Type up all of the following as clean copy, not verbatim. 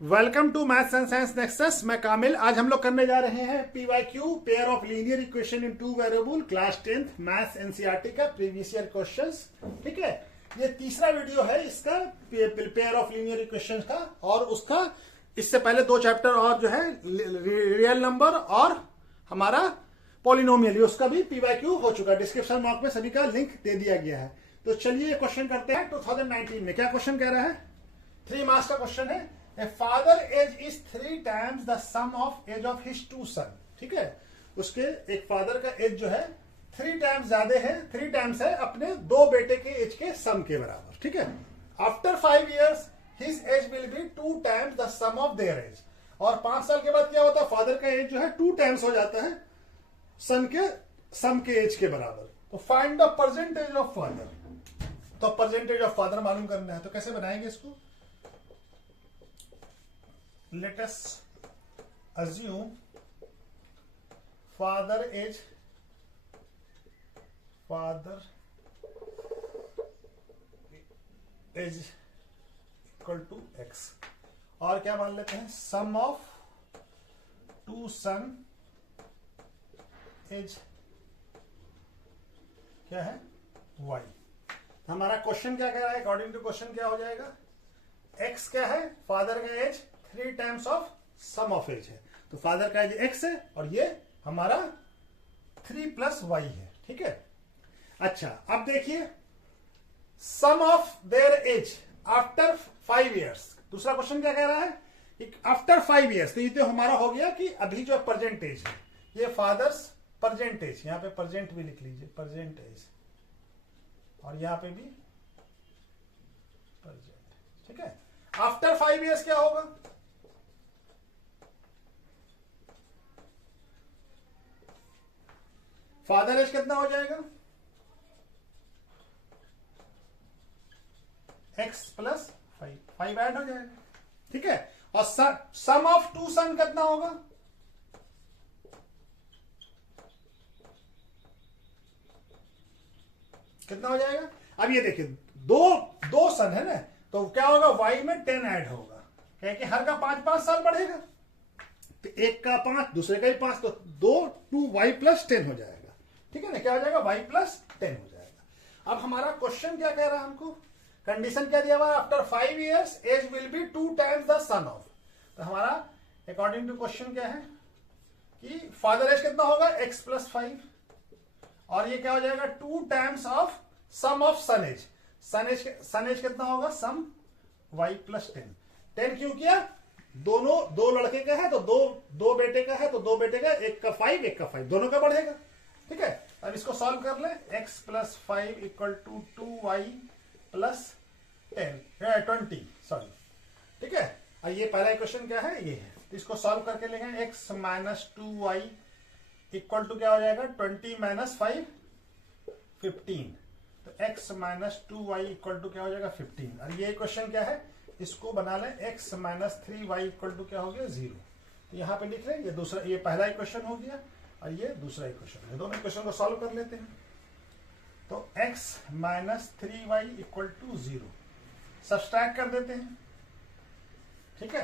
Welcome to maths and science nexus. मैं कामिल। आज हम लोग करने जा रहे हैं PYQ, pair of linear equation in two variable, class 10th maths NCERT का प्रीवियस ईयर क्वेश्चंस। ठीक है, ये तीसरा वीडियो है इसका पेयर ऑफ लीनियर इक्वेशन का, और उसका इससे पहले दो चैप्टर और जो है रियल नंबर और हमारा पॉलिनोमियल, उसका भी पीवाईक्यू हो चुका है। डिस्क्रिप्शन बॉक्स में सभी का लिंक दे दिया गया है। तो चलिए क्वेश्चन करते हैं 2019 में। क्या क्वेश्चन कह रहा है? 3 मार्क्स का क्वेश्चन है। A father age is 3 times the sum of age of his 2 son। ठीक है, उसके एक फादर का एज जो है 3 टाइम्स ज्यादा है, 3 टाइम्स है अपने दो बेटे के एज के सम के बराबर। ठीक है, after 5 years his age will be 2 times the sum of their age। और 5 साल के बाद क्या होता है? फादर का एज जो है 2 टाइम्स हो जाता है सन के सम के एज के बराबर। तो find the percentage of father. तो परसेंटेज ऑफ फादर मालूम करना है, तो कैसे बनाएंगे इसको? Let us assume father is equal to x, और क्या मान लेते हैं? सम ऑफ 2 सन इज क्या है? y। हमारा क्वेश्चन क्या कह रहा है? अकॉर्डिंग टू क्वेश्चन क्या हो जाएगा? x क्या है? फादर का age 3 times of sum of age है। तो फादर का एज x है और ये हमारा 3 प्लस y है। ठीक है, अच्छा अब देखिए some of their age after 5 years। दूसरा क्वेश्चन क्या कह रहा है? After 5 years। तो ये तो हमारा हो गया कि अभी जो प्रेजेंट एज है, ये फादर्स प्रेजेंट एज, यहां पे प्रेजेंट भी लिख लीजिए, प्रेजेंट एज, और यहां पे भी प्रेजेंट। ठीक है, आफ्टर 5 years क्या होगा? फादर एज कितना हो जाएगा? x प्लस 5 ऐड हो जाएगा। ठीक है, और सम ऑफ 2 सन कितना होगा? कितना हो जाएगा? अब ये देखिए, दो सन है ना, तो क्या होगा? y में 10 ऐड होगा, क्या कि हर का 5-5 साल बढ़ेगा। तो एक का 5, दूसरे का भी 5, तो 2y प्लस 10 हो जाएगा। ठीक है ना, क्या हो जाएगा? y प्लस 10 हो जाएगा। अब हमारा क्वेश्चन क्या कह रहा है हमको? कंडीशन क्या दिया हुआ? After 5 years age will be 2 times the son of. तो हमारा अकॉर्डिंग टू क्वेश्चन क्या है कि फादर एज कितना होगा? x प्लस 5, और ये क्या हो जाएगा? 2 times of sum of son age. Son age कितना होगा? सम y प्लस 10। 10 क्यों किया? दोनों दो लड़के का है, तो दो बेटे का है, तो दो बेटे का, एक का 5 एक का 5, दोनों का बढ़ेगा। ठीक है, अब इसको सॉल्व कर ले। x plus 5 equal to 2y plus 20, sorry. ठीक है, और ये पहला इक्वेशन क्या है? ये है। तो इसको सॉल्व करके लेंगे। x minus 2y equal to क्या हो जाएगा? 20 माइनस 5 15। तो x minus 2y equal to क्या हो जाएगा? 15। और ये इक्वेशन क्या है? इसको बना लें। x minus 3y equal to क्या हो गया? 0। तो यहाँ पे लिख लें, ये दूसरा, ये पहला इक्वेशन हो गया और ये दूसरा इक्वेशन है। दोनों इक्वेशन को सॉल्व कर लेते हैं। तो x minus 3y equal to 0 subtract कर देते हैं। ठीक है,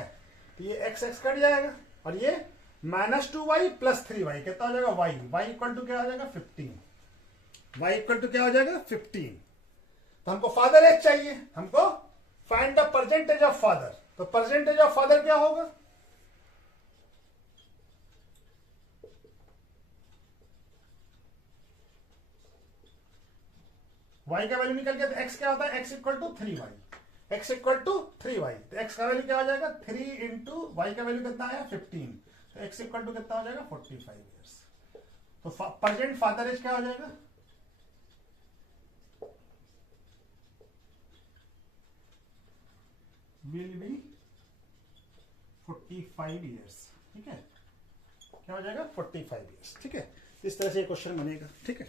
तो ये x कट जाएगा, और ये माइनस 2y प्लस 3y कितना हो जाएगा? y इक्वल टू क्या हो जाएगा? 15। y इक्वल टू क्या हो जाएगा? 15। तो हमको फादर एज चाहिए, हमको find the percentage of father. तो परसेंटेज ऑफ फादर क्या होगा? y का वैल्यू निकल गया, तो x क्या होता है? x equal to 3y। x equal to 3y, तो x का वैल्यू क्या हो जाएगा? 3 इंटू y का वैल्यू कितना आया? 15। तो x इक्वल टू कितना हो जाएगा? 45 years। तो प्रेजेंट फादर एज क्या हो जाएगा? Will be 45 years। ठीक है, क्या हो जाएगा? 45 years। ठीक है, इस तरह से क्वेश्चन बनेगा। ठीक है,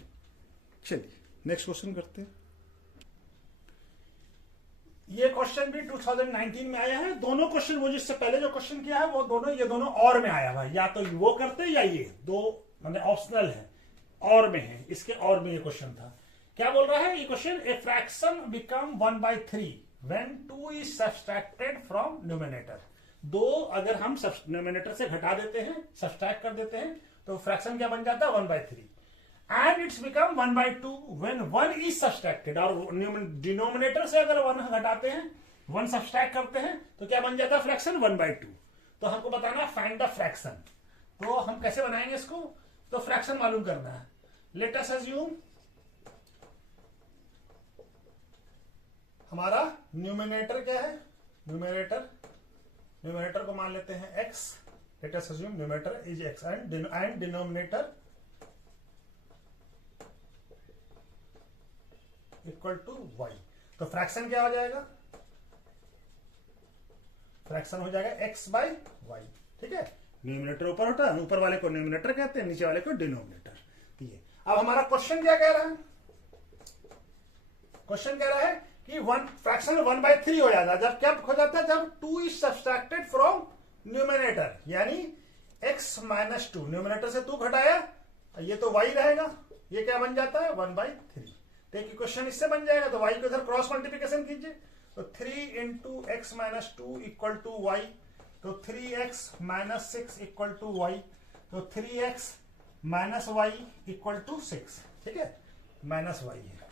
चलिए नेक्स्ट क्वेश्चन करते हैं। ये क्वेश्चन भी 2019 में आया है। दोनों क्वेश्चन, वो जिससे पहले जो क्वेश्चन किया है वो दोनों, ये दोनों और में आया हुआ है। या तो वो करते या ये दो, मतलब ऑप्शनल है, और में है, इसके और में ये क्वेश्चन था। क्या बोल रहा है ये question? A fraction become 1/3 when 2 is subtracted from numerator। दो अगर हम न्यूमरेटर से घटा देते हैं, सब्सट्रैक्ट कर देते हैं, तो फ्रैक्शन क्या बन जाता है 1/3 and it's become 1/2 when 1 is subtracted. और डिनोमिनेटर से अगर 1 घटाते हैं, 1 सब्सट्रैक्ट करते हैं, तो क्या बन जाता है फ्रैक्शन 1/2। तो हमको बताना है फाइंड द फ्रैक्शन। तो हम कैसे बनाएंगे इसको, तो फ्रैक्शन मालूम करना है। लेट अस अज्यूम हमारा न्यूमरेटर क्या है, न्यूमरेटर को मान लेते हैं x। Let us assume numerator is x and denominator equal to y। तो फ्रैक्शन क्या हो जाएगा, फ्रैक्शन हो जाएगा x/y। ठीक है, न्यूमरेटर ऊपर होता है, ऊपर वाले को न्यूमरेटर कहते हैं, नीचे वाले को डिनोमिनेटर। ये अब हमारा क्वेश्चन क्या कह रहा है, क्वेश्चन कह रहा है कि फ्रैक्शन 1/3 हो जाता है जब क्या हो जाता है, जब 2 इज सब्सट्रैक्टेड फ्रॉम न्यूमरेटर, यानी x - 2 न्यूमरेटर से 2 घटाया, ये तो y रहेगा, ये क्या बन जाता है 1/3। तो एक क्वेश्चन इससे बन जाएगा, तो y को इधर क्रॉस मल्टीप्लिकेशन कीजिए, तो 3 × x - 2 इक्वल टू y, तो 3x - 6 इक्वल टू y, तो 3x - y इक्वल टू 6। ठीक है, माइनस y है,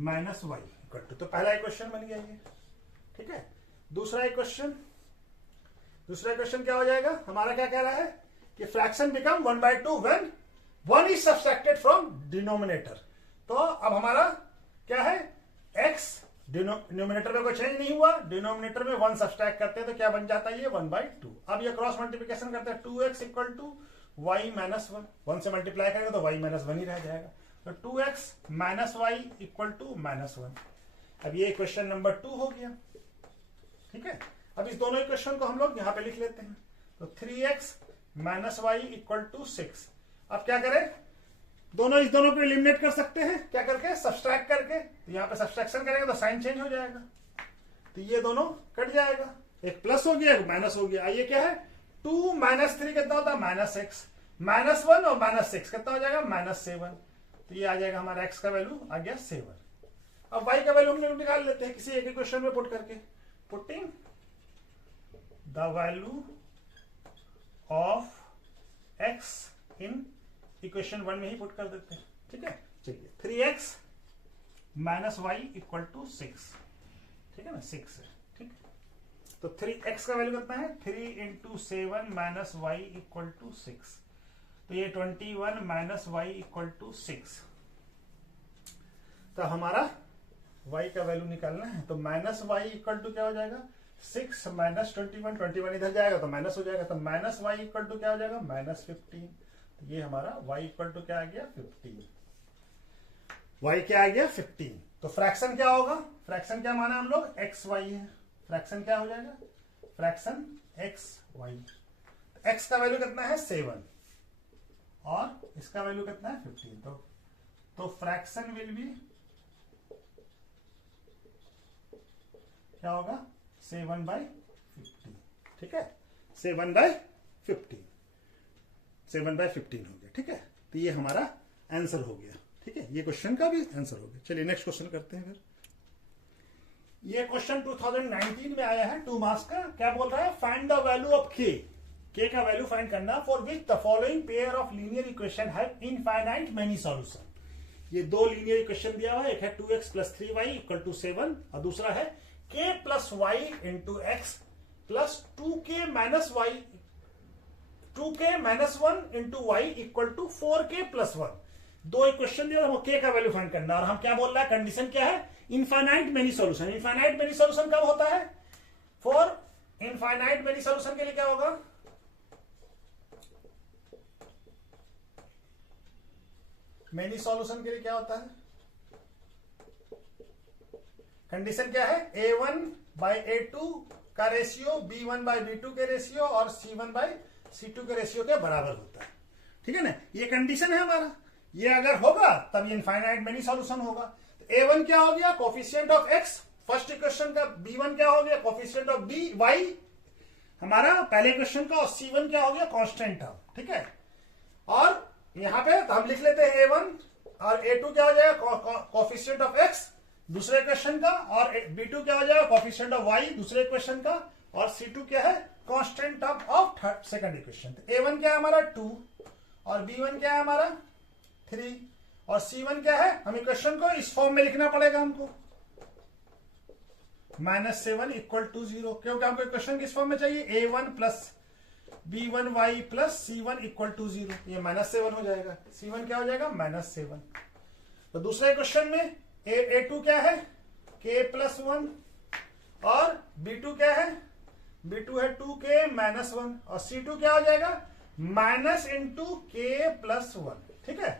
-y इक्वल टू, तो पहला इक्वेशन बन गया ये। ठीक है, दूसरा इक्वेशन क्या हो जाएगा, हमारा क्या कह रहा है कि fraction become 1/2 when 1 is subtracted from denominator. तो अब हमारा क्या है, x न्यूमरेटर में कोई चेंज नहीं हुआ, डिनोमिनेटर में 1 सब्सट्रैक्ट करते हैं, तो क्या बन जाता है ये 1/2। अब ये क्रॉस मल्टीप्लिकेशन करते हैं, 2x इक्वल टू y - 1, 1 से मल्टीप्लाई करेंगे तो y - 1 ही रह जाएगा, तो 2x - y इक्वल टू -1। अब ये इक्वेशन नंबर 2 हो गया। ठीक है, अब इस दोनों इक्वेशन को हम लोग यहां पे लिख लेते हैं, तो 3x - y इक्वल टू 6। अब क्या करें, इस दोनों को एलिमिनेट कर सकते हैं, क्या करके, सब्सट्रैक्ट करके। तो यहाँ पे सब्सट्रैक्शन करेंगे तो साइन चेंज हो जाएगा, तो ये दोनों कट जाएगा, एक प्लस हो गया, एक माइनस हो गया। ये क्या है, 2 - 3 कितना होता है -x, -1 और -6 कितना हो जाएगा -7। तो ये आ जाएगा हमारा x का वैल्यू आ गया 7। अब y का वैल्यू हम लोग निकाल लेते हैं किसी एक क्वेश्चन में पुट करके, putting the value of x in equation 1 में ही पुट कर देते हैं। ठीक है, चलिए 3x - y इक्वल टू 6। ठीक है ना, 6 है। ठीक, तो 3x का वैल्यू कितना है, 3 × 7 - y इक्वल टू 6, तो ये 21 - y इक्वल टू 6। तो हमारा y का वैल्यू निकालना है, तो -y इक्वल टू क्या हो जाएगा, 6 - 21 इधर जाएगा तो माइनस हो जाएगा, तो -y इक्वल टू क्या हो जाएगा -15। तो ये हमारा y इक्वल टू क्या आ गया 15, y क्या आ गया 15। तो फ्रैक्शन क्या होगा, फ्रैक्शन क्या माना हम लोग, xy है, फ्रैक्शन क्या हो जाएगा, फ्रैक्शन xy। x का वैल्यू कितना है 7 और इसका वैल्यू कितना है 15, तो फ्रैक्शन विल बी क्या होगा 7/15। ठीक है, 7/15 हो गया। ठीक है, तो ये हमारा आंसर हो गया। ठीक है, ये क्वेश्चन का भी आंसर हो गया। चलिए नेक्स्ट क्वेश्चन करते हैं फिर। ये क्वेश्चन 2019 में आया है 2 मार्क्स का। क्या बोल रहा है, find the value of k का वैल्यू फाइंड करना for which the following pair of linear equation have infinite many solution. ये 2 लीनियर इक्वेशन दिया हुआ है, एक है 2x + 3y इक्वल टू 7 और दूसरा है k + y × x + 2k - 1 × y equal to 4k + 1। 2 equation दिया, हमको k का वैल्यू फाइंड करना, और हम क्या बोल रहा है, कंडीशन क्या है, infinite many solution. Infinite many solution कब होता है, फॉर इनफाइनाइट मेनी सॉल्यूशन के लिए क्या होगा, मेनी सॉल्यूशन के लिए क्या होता है, कंडीशन क्या है, a1/a2 का रेशियो b1/b2 के रेशियो और c1/c2 के रेशियो के बराबर होता है। ठीक है ना, ये कंडीशन है हमारा, ये अगर होगा तब ये इनफाइनाइट मेनी सॉल्यूशन होगा। तो a1 क्या हो गया, coefficient of x first equation का, b1 क्या हो गया, कोफिशिएंट ऑफ y हमारा पहले इक्वेशन का, और c1 क्या हो गया, कांस्टेंट टर्म। ठीक है, और यहां पे तो हम लिख लेते हैं a1 और a2 क्या हो जाएगा, कोफिशिएंट ऑफ x दूसरे इक्वेशन का, और b2 क्या हो जाएगा, कोफिशिएंट ऑफ y दूसरे इक्वेशन का, और C2 क्या है, constant term of second equation. A1 क्या है हमारा 2 और B1 क्या है हमारा 3 और C1 क्या है, हम इक्वेशन को इस फॉर्म में लिखना पड़ेगा हमको, -7 इक्वल टू 0, क्योंकि हमको इक्वेशन किस फॉर्म में चाहिए, A1 plus B1y plus C1 equal to 0, ये -7 हो जाएगा, C1 क्या हो जाएगा -7। तो दूसरे क्वेश्चन में A2 क्या है k प्लस 1 और B2 क्या है, B2 है 2k माइनस 1 और C2 क्या हो जाएगा माइनस इंटू k प्लस 1, ठीक है।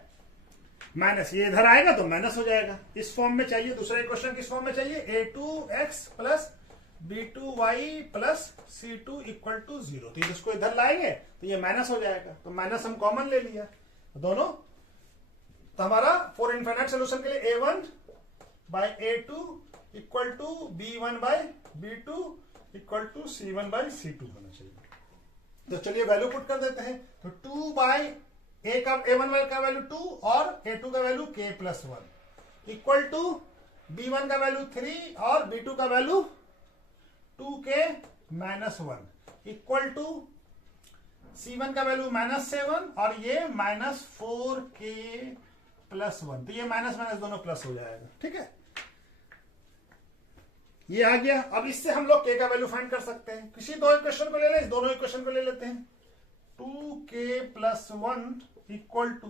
माइनस ये इधर आएगा तो माइनस हो जाएगा, इस फॉर्म में चाहिए। दूसरा क्वेश्चन किस फॉर्म में चाहिए, A2x plus B2y plus C2 equal to 0। तो इसको इधर लाएंगे तो ये माइनस हो जाएगा, तो माइनस हम कॉमन ले लिया दोनों। तो हमारा फॉर इनफाइनाइट सोल्यूशन के लिए A1 by A2 equal to B1 by B2 equal to C1 by C2 होना चाहिए। तो चलिए वैल्यू पुट कर देते हैं। तो 2 बाय A1 का वैल्यू 2 और A2 का value k plus 1 equal to B1 का वैल्यू 3 और B2 का value 2k minus 1 equal to C1 का वैल्यू -7 और ये -4k प्लस 1। तो ये माइनस माइनस दोनों प्लस हो जाएगा, ठीक है। ये आ गया। अब इससे हम लोग k का वैल्यू फाइंड कर सकते हैं। किसी दो इक्वेशन को ले लें, इस दोनों इक्वेशन को ले लेते हैं। 2k plus 1 equal to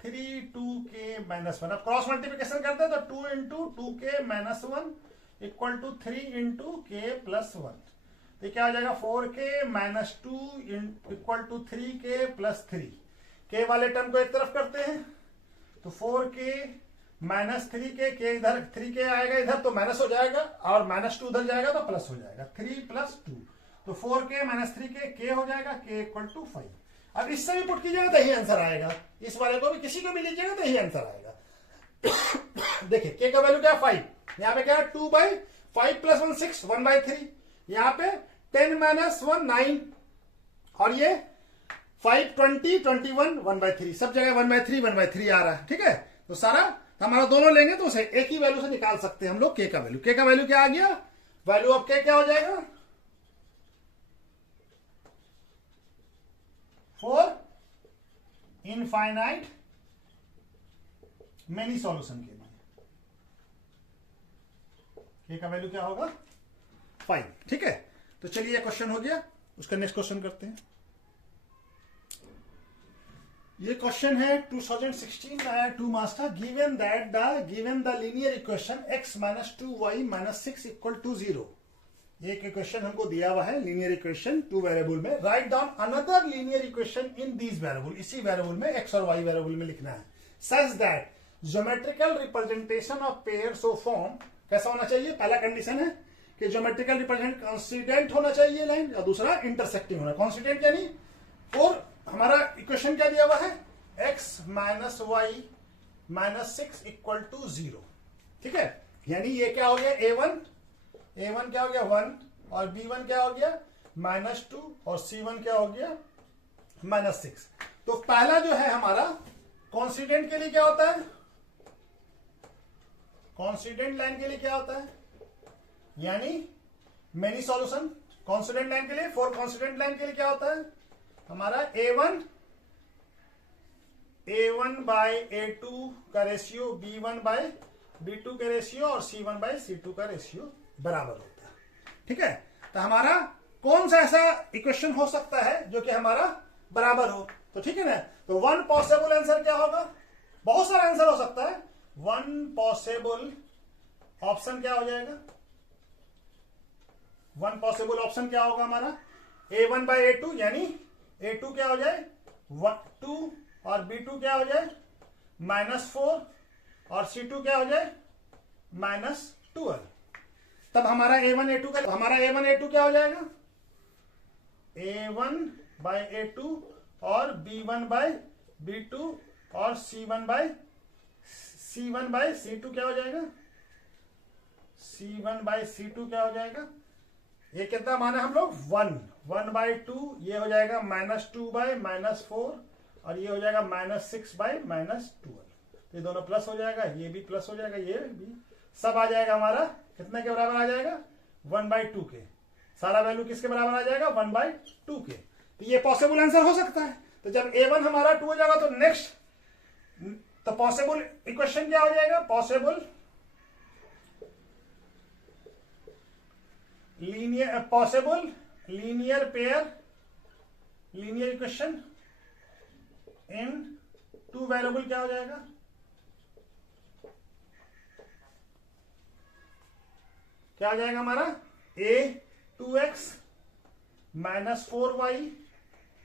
3 2k minus 1। अब क्रॉस मल्टीप्लिकेशन करते हैं तो 2 into 2k minus 1 equal to 3 into k plus 1। तो क्या हो जाएगा 4k minus 2 equal to 3k plus 3। k वाले टर्म को एक तरफ करते हैं तो 4k माइनस 3k, k इधर 3k आएगा इधर तो माइनस हो जाएगा और -2 उधर जाएगा तो प्लस हो जाएगा, 3 प्लस 2। तो 4k माइनस 3k k हो जाएगा, k इक्वल टू 5। अब इससे भी पुट कीजिएगा तो यही आंसर आएगा। इस वाले को भी किसी को भी लीजिएगा तो यही आंसर आएगा। देखिए k का वैल्यू क्या है 5, यहाँ पे क्या है 2 बाई 5 प्लस 1 6 1 बाई 3, यहाँ पे 10 माइनस 1 9 और ये 5 20 21 1 बाई 3, सब जगह 1 बाई 3 1 बाई 3 आ रहा है, ठीक है। तो सारा हमारा दोनों लेंगे तो उसे एक ही वैल्यू से निकाल सकते हैं हम लोग k का वैल्यू। k का वैल्यू क्या आ गया, वैल्यू ऑफ k क्या हो जाएगा, फॉर इनफाइनाइट मेनी सॉल्यूशन के लिए k का वैल्यू क्या होगा 5, ठीक है। तो चलिए क्वेश्चन हो गया, उसका नेक्स्ट क्वेश्चन करते हैं। ये क्वेश्चन है 2016 का है 2 master. Given the linear equation x minus 2y minus 6 equal to 0। एक इक्वेशन हमको दिया हुआ है लीनियर इक्वेशन 2 वेरिएबल में। Right down another linear equation in these variable, इसी वेरिएबल में x और y वेरिएबल में लिखना है। Such that geometrical representation of pairs of form कैसा होना चाहिए। पहला कंडीशन है कि ज्योमेट्रिकल रिप्रेजेंट कॉन्सिडेंट होना चाहिए लाइन, और दूसरा इंटरसेक्टिंग होना। कॉन्सिडेंट यानी और हमारा इक्वेशन क्या दिया हुआ है x minus y minus 6 equal to 0, ठीक है। यानी ये क्या हो गया a1 क्या हो गया 1 और b1 क्या हो गया -2 और c1 क्या हो गया -6। तो पहला जो है हमारा कॉन्सिडेंट के लिए क्या होता है, कॉन्सिडेंट लाइन के लिए क्या होता है, यानी मेनी सॉल्यूशन। कॉन्सिडेंट लाइन के लिए फॉर कॉन्सिडेंट लाइन के लिए क्या होता है हमारा a1 बाय a2 का रेशियो b1 बाय b2 का रेशियो और c1 बाय c2 का रेशियो बराबर होता है, ठीक है। तो हमारा कौन सा ऐसा इक्वेशन हो सकता है जो कि हमारा बराबर हो, तो ठीक है ना। तो वन पॉसिबल आंसर क्या होगा, बहुत सारा आंसर हो सकता है। वन पॉसिबल ऑप्शन क्या हो जाएगा, वन पॉसिबल ऑप्शन क्या होगा हमारा a1 बाय a2, यानी a2 क्या हो जाए 2 और b2 क्या हो जाए -4 और c2 क्या हो जाए -12। तब हमारा a1 a2 क्या हो जाएगा a1 बाय a2 और b1 बाय b2 और c1 बाय c2 क्या हो जाएगा c1 बाय c2 क्या हो जाएगा। ये कितना माना हम लोग 1 बाय 2, ये हो जाएगा -2 बाय -4 और ये हो जाएगा -6 बाय -12। ये दोनों प्लस हो जाएगा, ये भी प्लस हो जाएगा, ये भी सब आ जाएगा हमारा कितने के बराबर आ जाएगा 1 बाय 2 के। सारा वैल्यू किसके बराबर आ जाएगा 1/2 के। तो ये पॉसिबल आंसर हो सकता है। तो जब a1 हमारा 2 हो जाएगा तो नेक्स्ट तो पॉसिबल इक्वेशन क्या हो जाएगा, possible linear pair linear equation इन 2 वेरिएबल क्या हो जाएगा, क्या हो जाएगा हमारा a2x minus 4y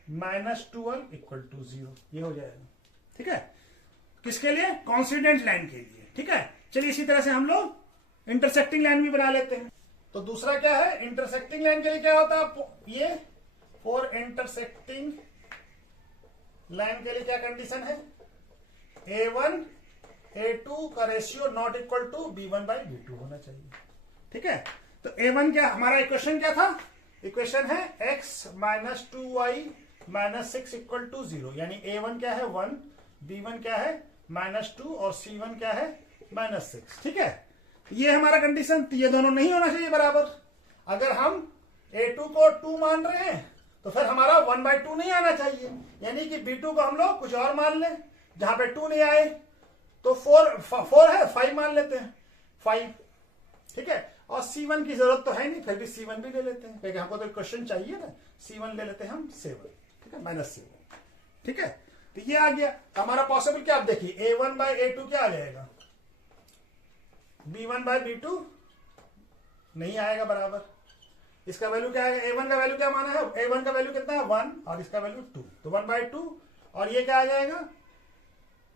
minus 12 equal to 0, ये हो जाएगा। ठीक है, किसके लिए, कॉन्सिडेंट लाइन के लिए। ठीक है, चलिए इसी तरह से हम लोग इंटरसेक्टिंग लाइन भी बना लेते हैं। तो दूसरा क्या है, इंटरसेक्टिंग लाइन के लिए क्या होता है, ये फॉर इंटरसेक्टिंग लाइन के लिए क्या कंडीशन है, a1 a2 का ratio not equal to b1/b2 होना चाहिए। ठीक है, तो a1 क्या हमारा इक्वेशन क्या था, इक्वेशन है x minus 2y minus 6 equal to 0, यानी a1 क्या है 1, b1 क्या है -2 और c1 क्या है -6। ठीक है, ये हमारा कंडीशन। तो ये दोनों नहीं होना चाहिए बराबर। अगर हम a2 को 2 मान रहे हैं तो फिर हमारा 1/2 नहीं आना चाहिए, यानी कि b2 को हम लोग कुछ और मान लें, जहां पे 2 नहीं आए तो 4 है 5 मान लेते हैं 5। ठीक है, और C1 की जरूरत तो है नहीं, फिर भी C1 भी ले लेते हैं क्योंकि हमको तो क्वेश्चन चाहिए ना। C1 ले लेते हैं हम 7। ठीक है, -7। ठीक है, तो ये आ गया हमारा पॉसिबल। क्या आप देखिए a1/a2 क्या आ जाएगा, b1/b2 नहीं आएगा बराबर। इसका वैल्यू क्या आएगा, a1 का वैल्यू क्या माना है, a1 का वैल्यू कितना है 1 और इसका वैल्यू 2, तो 1/2 और ये क्या आ जाएगा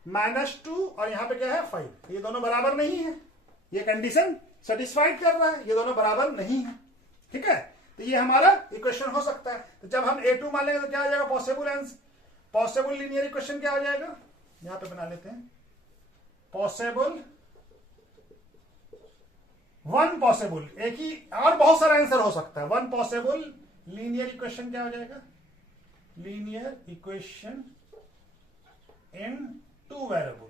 -2 और यहां पे क्या है 5। ये दोनों बराबर नहीं है, ये कंडीशन सेटिस्फाइड कर रहा है, ये दोनों बराबर नहीं है। ठीक है, तो ये हमारा इक्वेशन हो सकता है। तो जब हम a2 मान लेंगे तो क्या हो जाएगा, पॉसिबल लीनियर इक्वेशन क्या हो जाएगा, यहां पे बना लेते हैं पॉसिबल एक ही, और बहुत सारा आंसर हो सकता है। 1 पॉसिबल लीनियर इक्वेशन क्या हो जाएगा, लीनियर इक्वेशन इन 2 वेरिएबल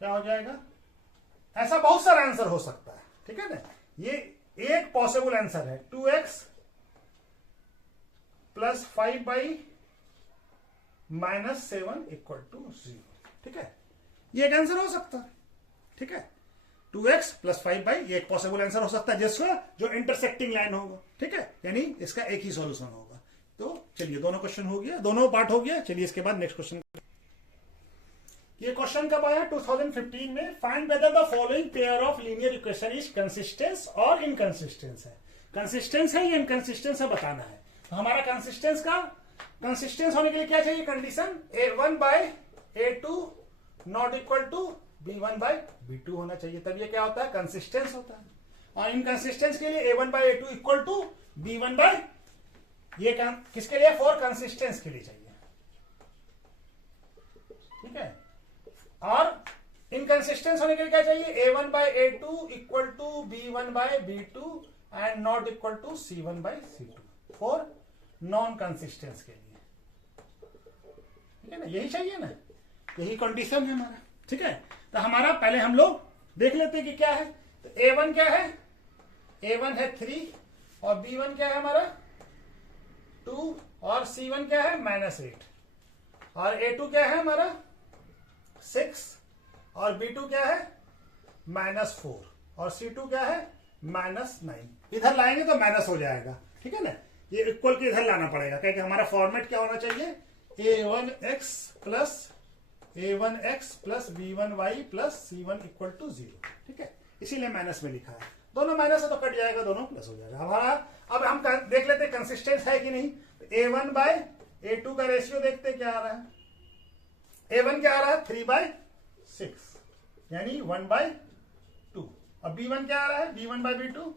क्या हो जाएगा, ऐसा बहुत सारा आंसर हो सकता है। ठीक है ना, ये एक पॉसिबल आंसर है 2x plus 5y minus 7 equal to 0। ठीक है, ये एक आंसर हो सकता है। ठीक है, 2x प्लस 5y ये एक पॉसिबल आंसर हो सकता है जिसका जो इंटरसेक्टिंग लाइन होगा। ठीक है, यानी इसका एक ही सॉल्यूशन होगा। तो चलिए दोनों क्वेश्चन हो गया, दोनों पार्ट हो गया। चलिए इसके बाद नेक्स्ट क्वेश्चन। ये क्वेश्चन कब आया, 2015 में। Find whether the following pair of linear equation is consistence और इनकंसिस्टेंस है। कंसिस्टेंस है या इनकंसिस्टेंस है बताना है। तो हमारा कंसिस्टेंस होने के लिए क्या चाहिए, condition a1/a2 not equal to b1/b2 होना चाहिए, तब ये क्या होता है, कंसिस्टेंस होता है। और इनकंसिस्टेंस के लिए a1/a2 इक्वल टू b1/, ये किसके लिए, फॉर कंसिस्टेंस के लिए चाहिए। ठीक है, और इनकंसिस्टेंस होने के लिए क्या चाहिए, a1/a2 equal to b1/b2 and not equal to c1/c2 for non consistence के लिए। ठीक है ना, यही चाहिए ना, यही कंडीशन है हमारा। ठीक है, तो हमारा पहले हम लोग देख लेते हैं कि क्या है। तो a1 क्या है, a1 है 3 और b1 क्या है हमारा 2 और c1 क्या है -8 और a2 क्या है हमारा 6 और b2 क्या है -4 और c2 क्या है -9। इधर लाएंगे तो माइनस हो जाएगा। ठीक है ना, ये इक्वल के इधर लाना पड़ेगा क्योंकि हमारा फॉर्मेट क्या होना चाहिए, a1x plus b1y plus c1 equal to 0। ठीक है, इसीलिए माइनस में लिखा है। दोनों माइनस है तो कट जाएगा, दोनों प्लस हो जाएगा हमारा। अब हम देख लेते हैं कंसिस्टेंस है कि नहीं। a1/a2 का रेशियो देखते क्या आ रहा है, a1 क्या आ रहा है 3/6 यानी 1/2। अब b1 क्या आ रहा है, b1/b2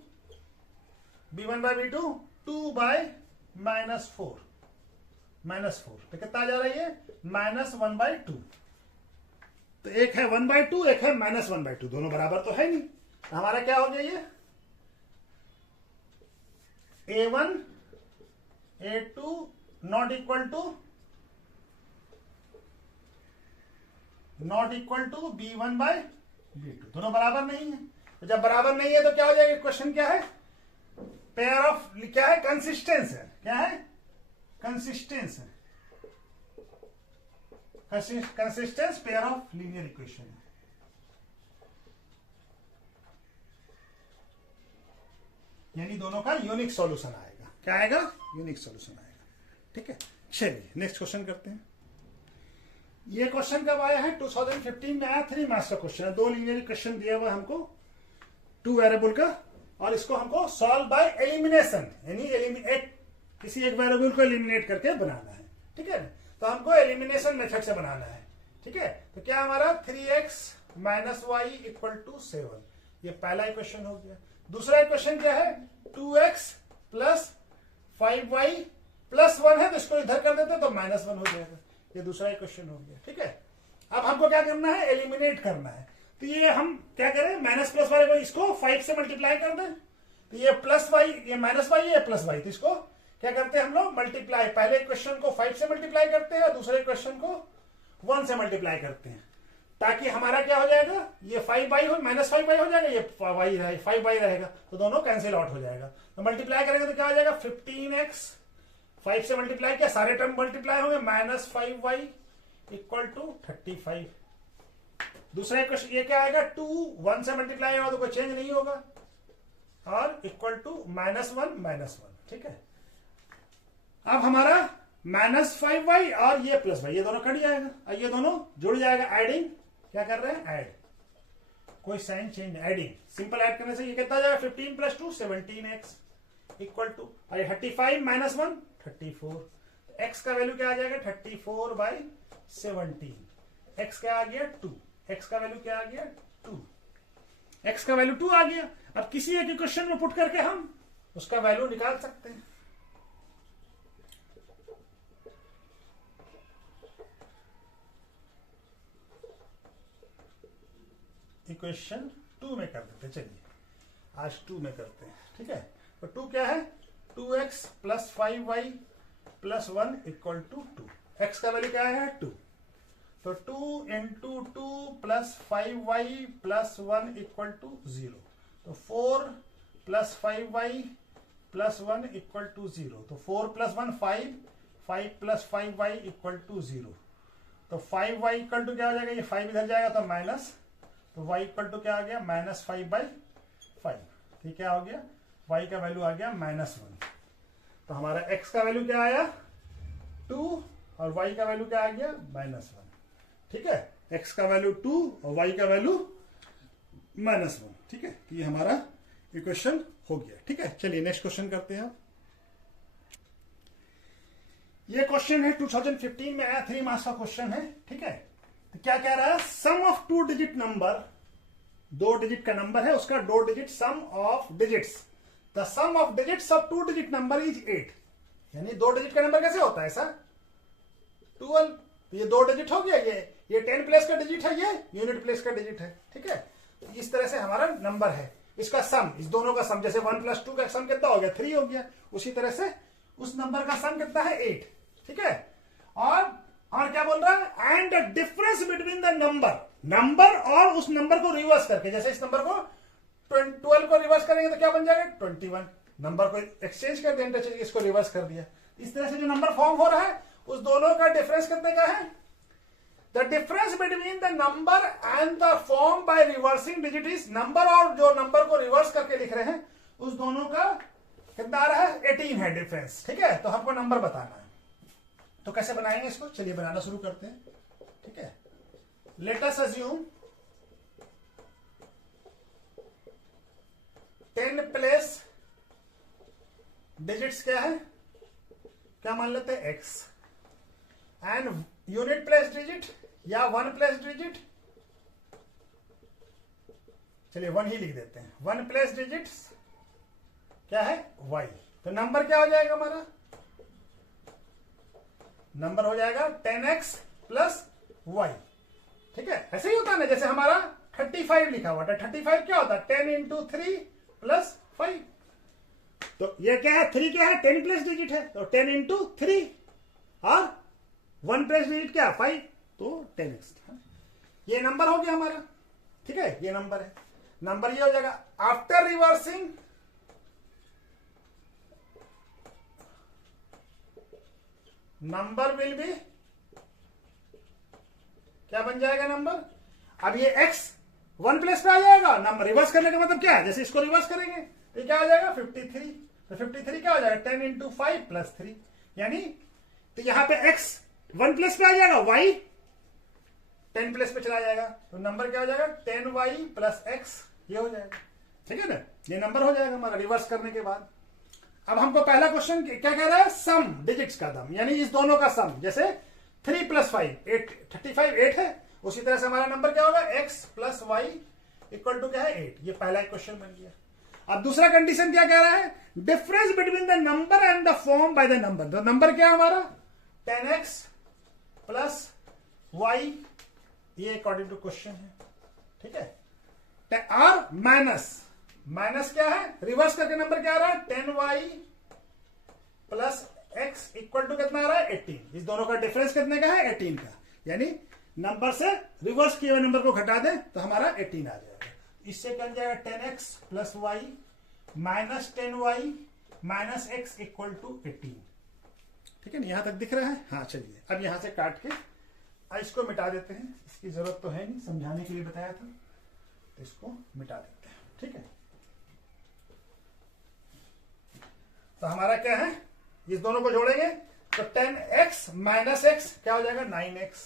2/-4 तो कितना आ जा रही है -1/2। तो एक है 1/2 एक है -1/2, दोनों बराबर तो है नहीं। तो हमारा क्या हो गया, ये a1/a2 not equal to b1/b2, दोनों बराबर नहीं है। तो जब बराबर नहीं है तो क्या हो जाएगा, क्वेश्चन क्या है, पेयर ऑफ क्या है, कंसिस्टेंस है, क्या है, कंसिस्टेंस है, consistence pair of linear equation है। यानी दोनों का यूनिक सॉल्यूशन आएगा। क्या आएगा, यूनिक सॉल्यूशन आएगा। ठीक है, चलिए नेक्स्ट क्वेश्चन करते हैं। ये क्वेश्चन कब आया है, 2015 में आया, 3 मार्क्स का क्वेश्चन है। 2 लीनियर इक्वेशन दिया हुआ हमको 2 वेरिएबल का, और इसको हमको सॉल्व बाय एलिमिनेशन, यानी एलिमिनेट, किसी एक वेरिएबल को एलिमिनेट करके बनाना है। ठीक है, तो हमको एलिमिनेशन मेथड से बनाना है। ठीक है, तो क्या हमारा 3x minus y equal to 7, ये पहला इक्वेशन हो गया। दूसरा इक्वेशन क्या है, 2x प्लस 5y प्लस 1 है, तो इसको इधर कर देते तो -1 हो जाएगा। ये दूसरा इक्वेशन हो गया। ठीक है, अब हमको क्या करना है, एलिमिनेट करना है। तो ये हम क्या करें, माइनस प्लस वाले को इसको 5 से मल्टीप्लाई कर दें, तो ये प्लस वाई, ये माइनस वाई, ये प्लस वाई, तो इसको क्या करते हैं हम लोग, मल्टीप्लाई, पहले इक्वेशन को 5 से मल्टीप्लाई करते हैं और दूसरे इक्वेशन को 1 से मल्टीप्लाई करते हैं, ताकि हमारा क्या हो जाएगा, ये 5y हो, -5y हो जाएगा, ये y रहेगा, 5y रहेगा, तो दोनों कैंसिल आउट हो जाएगा। तो मल्टीप्लाई करेंगे तो क्या हो जाएगा, 15x, 5 से मल्टीप्लाई किया, सारे टर्म मल्टीप्लाई होंगे, -5y इक्वल टू 35। दूसरा इक्वेशन ये क्या आएगा, 2 1 से मल्टीप्लाई होगा तो कोई चेंज नहीं होगा, और इक्वल टू -1 ठीक है। अब हमारा -5y और ये प्लस वाई, ये दोनों कट जाएगा और ये दोनों जुड़ जाएगा, एडिंग, क्या कर रहे हैं, ऐड, कोई sign change, adding, simple add करने से ये कितना जाएगा, 15 + 2 17x इक्वल टू, और 35 - 1 34, x का वैल्यू क्या आ जाएगा, 34/17, x क्या आ गया 2, x का वैल्यू क्या आ गया 2, x का वैल्यू 2 आ गया। अब किसी एक इक्वेशन में पुट करके हम उसका वैल्यू निकाल सकते हैं। इक्वेशन 2 में कर देते, चलिए आज 2 में करते हैं। ठीक है, तो 2 क्या है, 2x plus 5y plus 1 equal to 2, x का वैल्यू क्या है 2, तो 2 × 2 plus 5y plus 1 equal to 0, तो 4 plus 5y plus 1 equal to 0, तो 4 + 1 5, 5 प्लस 5y इक्वल टू 0, तो 5y इक्वल टू क्या हो जाएगा, ये 5 इधर जाएगा तो माइनस, तो y इक्वल टू क्या आ गया, -5/5, ठीक है, हो गया, y का वैल्यू आ गया -1, तो हमारा x का वैल्यू क्या आया 2 और y का वैल्यू क्या आ गया -1। ठीक है, x का वैल्यू 2 और y का वैल्यू -1। ठीक है, ये हमारा इक्वेशन हो गया। ठीक है, चलिए नेक्स्ट क्वेश्चन करते हैं। ये क्वेश्चन है 2015 में आया, 3 मार्क्स का क्वेश्चन है। ठीक है, तो क्या कह रहा है, sum of 2 digit number, 2 digit का नंबर है, उसका 2 digit sum of digits, the sum of digits of 2 digit number is 8। यानी 2 डिजिट का नंबर कैसे होता है सर, 12, ये 2 डिजिट हो गया, ये 10 प्लेस का डिजिट है, ये यूनिट प्लेस का डिजिट है। ठीक है, तो इस तरह से हमारा नंबर है, इसका सम, इस दोनों का सम, जैसे 1 + 2 का सम कितना हो गया 3 हो गया, उसी तरह से उस नंबर का सम कितना है 8। ठीक है, और क्या बोल रहा है, and the difference between the number और उस नंबर को रिवर्स करके, जैसे इस नंबर को 12 को रिवर्स करेंगे तो क्या बन जाएगा 21, नंबर को एक्सचेंज कर दिया, इंटरचेंज, इसको रिवर्स कर दिया, इस तरह से जो नंबर फॉर्म हो रहा है उस दोनों का डिफरेंस कितने का है, the difference between the number and the form by reversing digit is, number और जो नंबर को रिवर्स करके लिख रहे हैं उस दोनों का कितना आ रहा है 18 है डिफरेंस। ठीक है, तो हमको नंबर बताना है, तो कैसे बनाएंगे इसको, चलिए बनाना शुरू करते हैं। ठीक है, let us assume 10 place digits क्या है, क्या मान लेते हैं x, and unit place digit या 1 प्लेस डिजिट, चलिए 1 ही लिख देते हैं, 1 प्लेस डिजिट्स क्या है y, तो नंबर क्या हो जाएगा हमारा, नंबर हो जाएगा 10x प्लस y। ठीक है, ऐसे ही होता है ना, जैसे हमारा 35 लिखा हुआ था, 35 क्या होता है 10 × 3 + 5, तो ये क्या है 3 क्या है 10 प्लेस डिजिट है, तो 10 × 3 और 1 प्लेस डिजिट क्या 5, तो 10x, ये नंबर हो गया हमारा। ठीक है, ये नंबर है, नंबर ये हो जाएगा after reversing number will be, क्या बन जाएगा नंबर? अब ये x 1 प्लेस पे आ जाएगा। नंबर रिवर्स करने का मतलब क्या है? जैसे इसको रिवर्स करेंगे तो क्या आ जाएगा 53। तो 53 क्या हो जाएगा 10 इंटू 5 प्लस 3, यानी तो यहां पे x 1 प्लेस पे आ जाएगा, y 10 प्लेस पे चला जाएगा, तो नंबर क्या हो जाएगा 10y प्लस x, ये हो जाएगा। ठीक है ना, ये नंबर हो जाएगा हमारा रिवर्स करने के बाद। अब हमको पहला क्वेश्चन क्या कह रहा है? सम डिजिट्स का दम, यानी इस दोनों का सम। जैसे 3 प्लस 5 8, 35 8 है, उसी तरह से हमारा नंबर क्या होगा x plus y equal to क्या है 8। ये पहला क्वेश्चन बन गया। अब दूसरा कंडीशन क्या कह रहा है? Difference between the number and the form by the number. तो नंबर क्या है हमारा 10x प्लस वाई, ये अकॉर्डिंग टू क्वेश्चन है। ठीक है, और माइनस क्या है? रिवर्स करके नंबर क्या आ रहा है 10y plus x equal to कितना आ रहा है 18। इस दोनों का डिफरेंस कितने का है 18 का, यानी नंबर से रिवर्स किए हुए नंबर को घटा दें तो हमारा 18 आ जाएगा। इससे क्या जाएगा 10x plus y minus 10y minus x equal to 18। ठीक है ना, यहां तक दिख रहा है? हाँ चलिए, अब यहां से काट के इसको मिटा देते हैं। इसकी जरूरत तो है नहीं, समझाने के लिए बताया था, तो इसको मिटा देते हैं। ठीक है, तो हमारा क्या है, इस दोनों को जोड़ेंगे तो 10x माइनस x क्या हो जाएगा 9x,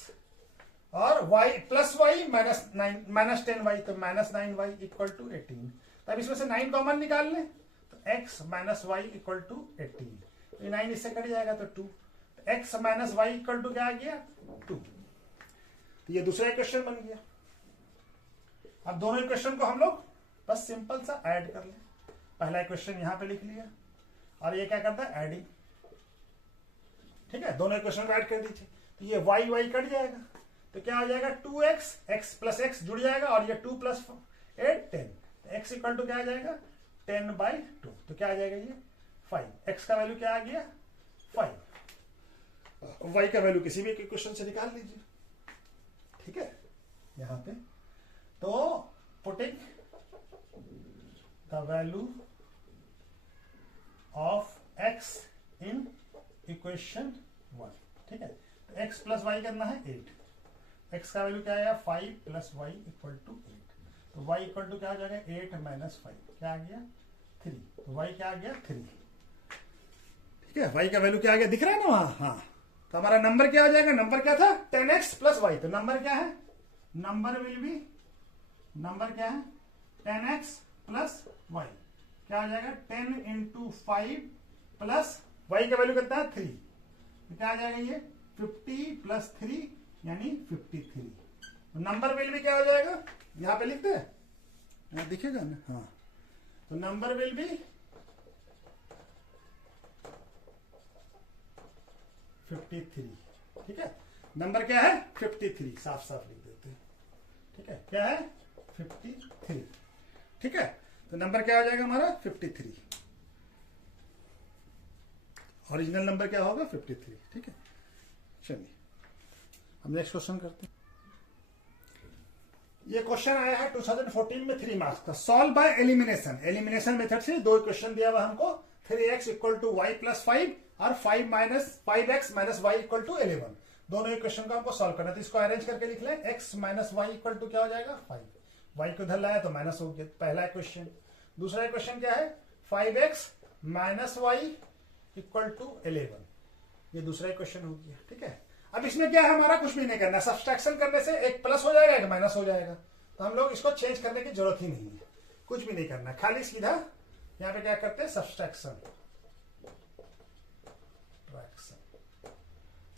और y plus y minus 10y, तो माइनस 9y इक्वल टू 18। तब इसमें से 9 कॉमन निकाल लें तो x minus y equal to 18, तो 9 इससे कट जाएगा तो 2, तो x minus y equal to क्या आ गया 2। तो ये दूसरा इक्वेशन बन गया। अब दोनों इक्वेशन को हम लोग बस सिंपल सा ऐड कर लें। पहला इक्वेशन यहां पे लिख लिया, और ये क्या करता है एडिंग। ठीक है, दोनों इक्वेशन को ऐड कर दीजिए, तो ये y y कट जाएगा, तो क्या हो जाएगा 2x, x प्लस एक्स जुड़ जाएगा, और ये 2 प्लस 8 10, तो x इक्वल टू क्या आ जाएगा 10/2, तो क्या आ जाएगा ये 5। x का वैल्यू क्या आ गया 5, y का वैल्यू किसी भी इक्वेशन से निकाल लीजिए। ठीक है, यहां पे तो putting the value of x in equation 1। ठीक है, तो x प्लस वाई करना है 8, x का वैल्यू क्या आया 5 प्लस वाई इक्वल टू 8, तो y इक्वल टू क्या हो जाएगा 8 माइनस 5, क्या आ गया 3, तो y क्या आ गया 3। ठीक है, y का वैल्यू क्या आ गया दिख रहा है ना वहां? हाँ, तो हमारा नंबर क्या हो जाएगा? नंबर क्या था 10x प्लस वाई, तो नंबर क्या है? नंबर विल बी, नंबर क्या है 10x प्लस वाई, क्या हो जाएगा 10 इंटू 5 प्लस y का वैल्यू कितना है 3, तो क्या आ जाएगा ये 50 प्लस 3 यानी 53। तो नंबर विल भी क्या हो जाएगा, यहां पे लिखते हैं, यहां दिखेगा ना? हाँ, तो नंबर विल भी 53। ठीक है, नंबर क्या है 53, साफ साफ लिख देते हैं। ठीक है, क्या है 53। ठीक है, तो नंबर क्या हो जाएगा हमारा 53, ओरिजिनल नंबर क्या होगा 53। ठीक है, चलिए हम नेक्स्ट क्वेश्चन करते हैं। ये क्वेश्चन आया है 2014 में 3 मार्क्स का। सॉल्व बाय एलिमिनेशन मेथड से दो इक्वेशन दिया हुआ हमको, 3x equal to Y plus 5 और 5x minus y equal to 11। दोनों इक्वेशन को हमको सॉल्व करना है, तो इसको अरेंज करके लिख लें। x minus y equal to क्या हो जाएगा 5, y को इधर लाया तो माइनस हो गया, पहला इक्वेशन। दूसरा इक्वेशन क्या है 5x minus y equal to 11, ये दूसरा इक्वेशन हो गया। ठीक है, अब इसमें क्या है हमारा कुछ भी नहीं करना, सब्सट्रैक्शन करने से एक प्लस हो जाएगा एक माइनस हो जाएगा, तो हम लोग इसको चेंज करने की जरूरत ही नहीं है, कुछ भी नहीं करना, खाली सीधा यहाँ पे क्या करते हैं सब्सट्रैक्शन,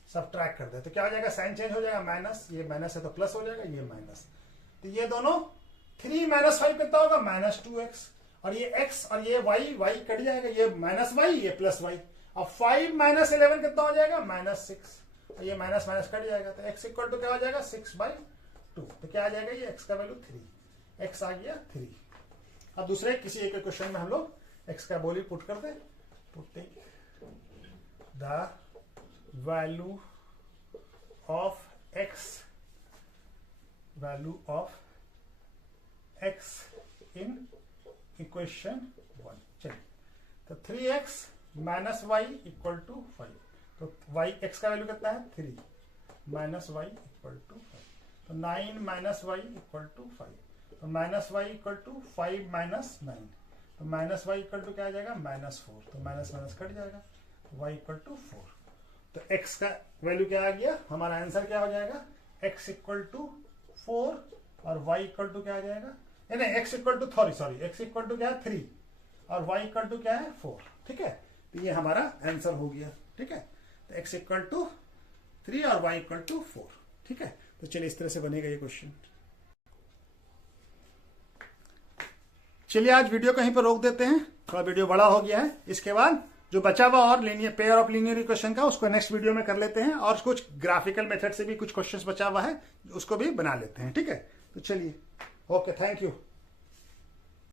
सब्ट्रैक्ट कर दे, तो क्या हो जाएगा साइन चेंज हो जाएगा, माइनस, ये माइनस है तो प्लस हो जाएगा, ये माइनस, तो ये दोनों 3 माइनस 5 कितना होगा -2x, और ये x और ये y कट जाएगा, ये माइनस वाई ये प्लस वाई, अब 5 माइनस 11 कितना हो जाएगा -6, ये माइनस माइनस कट जाएगा, तो x इक्वल टू क्या हो जाएगा 6/2, तो क्या आ जाएगा ये x का वैल्यू 3, x आ गया 3। अब दूसरे किसी एक क्वेश्चन में हम लोग x का वैल्यू पुट कर दे, putting the value of x in equation 1। चलिए, तो 3x minus y equal to 5, तो y x का वैल्यू कितना है 3 माइनस वाई इक्वल टू 5, तो 9 माइनस वाई इक्वल टू 5, तो minus y equal to 5 minus 9, तो माइनस वाई इक्वल टू क्या आ जाएगा -4, तो माइनस माइनस कट जाएगा, y इक्वल टू 4, तो x का वैल्यू क्या आ गया, हमारा आंसर क्या हो जाएगा x इक्वल टू 4 और y इक्वल टू क्या आ जाएगा, नहीं x equal to sorry x equal to क्या है 3 और y इक्वल टू क्या है 4, ठीक है। तो ये हमारा आंसर हो गया, ठीक है। तो x इक्वल टू 3 और y इक्वल टू 4, ठीक है। तो चलिए इस तरह से बनेगा ये क्वेश्चन। चलिए आज वीडियो कहीं पर रोक देते हैं, थोड़ा वीडियो बड़ा हो गया है। इसके बाद जो बचा हुआ और linear pair of linear equation का उसको नेक्स्ट वीडियो में कर लेते हैं, और कुछ ग्राफिकल मेथड से भी कुछ क्वेश्चंस बचा हुआ है उसको भी बना लेते हैं, ठीक है। तो चलिए, ओके, थैंक यू।